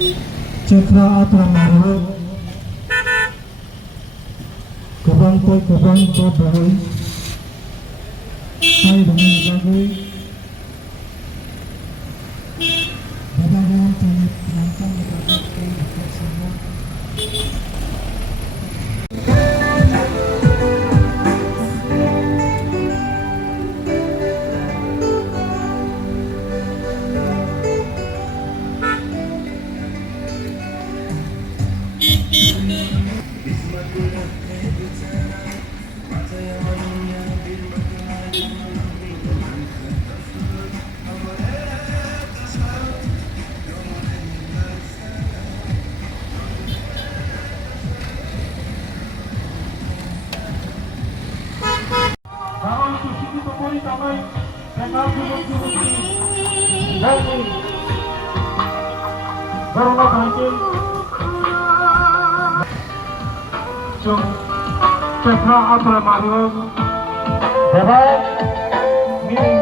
Citra Atramaro Kubang Boy Saya dengan bagai Badangan Tani Penantang Mendapatkan Bersama Citra Atramaro Baba Miring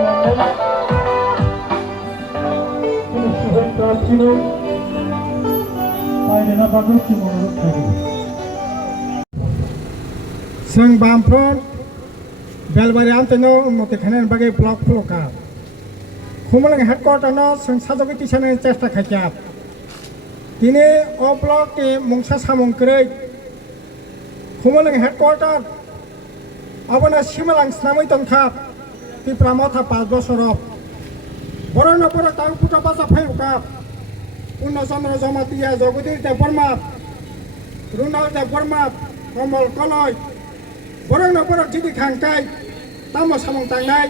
ini sudah terjadi pada nafas menurut saya. Sang Bampron Belbari Anteno Motekhanen bagai blok bloka. Kumulang headquarter no sang Sajogiti Channel Chesta Khakyap. Tini O block ke Mungsa Samong Krei Kumulang headquarter Abona Shimalang Snamoi Tongkap Ti Pramotha 5 বছর বড় বড় তার পুটা পাশা ফাইলকাপ পূর্ণচন্দ্র জমাতিয়া জগদীশ দেব বর্মা রুনাল দেব বর্মা কমল কলয় বড় জিদি খাংকাই তামো সামং তাংনাই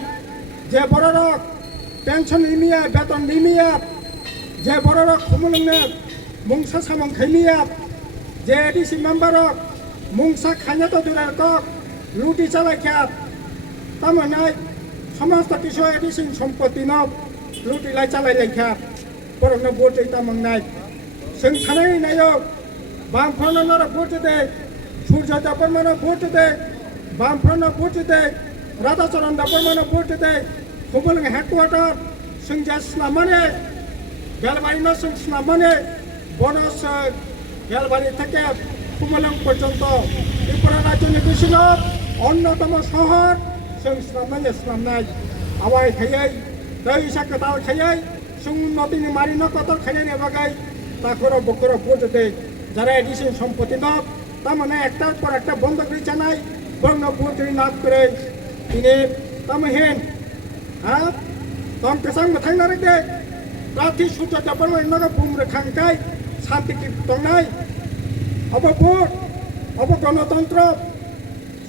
যে বড় pension নিমিয়া বেতন নিমিয়া যে বড় খুমুলংনে মুংসা সামং খাইমিয়া যে এডিসি মেম্বার মুংসা খাইনাতো দুরার কক লুটি চালাই খ্যাপ তামনাই সমস্ত কিছু এডিসি সম্পত্তি ন লুটি লাই চালাই লাই খ্যাপ বরং ভোট তামংনাই जों सानै नायो बामफ्रानो भोट दे सूर्य देवबर्मानो भोट दे बामफ्रानो भोट दे राधाचरण देवबर्मानो भोट दे खुमलुं हेडक्वार्टर जों जा स्नामाने बेलबारिनो जों स्नामाने बनस बेलबारि থেকে खुमलुं पर्यन्त त्रिपुरा राज्यनि गेजेराव अन्यतम शहर जों स्नामनाय आवाय थायै दै साकताल थायै जों उन्नतिनि मारिनो कतल खायनायनि बागै তাকর বকর ভোট দেয় যারা এডিসি সম্পত্তি নব তার মানে একটার পর একটা বন্ধ করে জানাই বর্ণ ভোট নাম করে তিনি তামহেন হ্যাঁ তম কেসাং মথাং নারে প্রার্থী সূর্য দেববর্মা ইনগা বুমরে খাংকাই শান্তি দংনাই অব ভোট অব গণতন্ত্র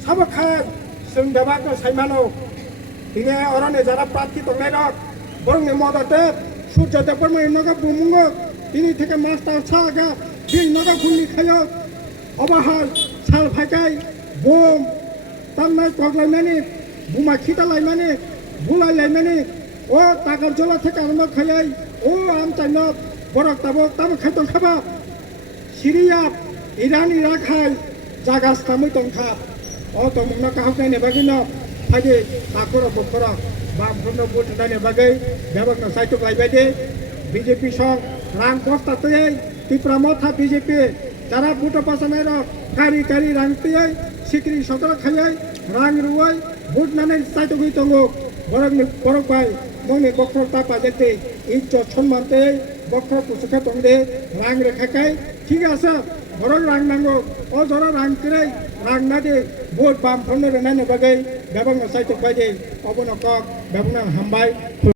সাবখায় जों দেবাকে সাইমানো তিনি অরণে যারা প্রার্থী দংনাই রক বরংনি মদতে সূর্য দেববর্মা ইনগা বুমুঙ্গ তিনি থেকে মাস্টার সাগা বিল নগা গুলি খায় অবাহার সাল ফাইকাই বোম তামনাই পগলাইমানি বুমা খিতালাইমানি বুলাইলাইমানি ও টাকার জলা থেকে আরম্ভ খাই ও আমতাইন বরক তাবক তাম খাইতং খাবা সিরিয়া ইরান ইরাক খাই জাগাস তামই তংখা ও তমুনা কাহকাই নেবাগিন ফাইদে তাকর বকর বা ভন্ন ভোট দানে বাগৈ দেবক সাইতক লাইবাইদে বিজেপি সং রাং বস্তা তৈ ত্রিপুরা মথা বিজেপি যারা ভোট পাসানাই কারি কারি রাং তৈ সিক্রি সকল খাই রাং রুয়াই ভোট নানে চাইতো গই তঙ্গো বরক বাই মনে বক্র তাপা যেতে ইজ্জত সম্মান তৈ বক্র পুসুখা তংদে রাং রেখাকাই ঠিক আছে বরক রাং নাঙ্গো ও জরা রাং করে রাং না দে ভোট বাম ফন্ড নানে বাগৈ বেবং চাইতো বাইদে অবনকক বেবং হামবাই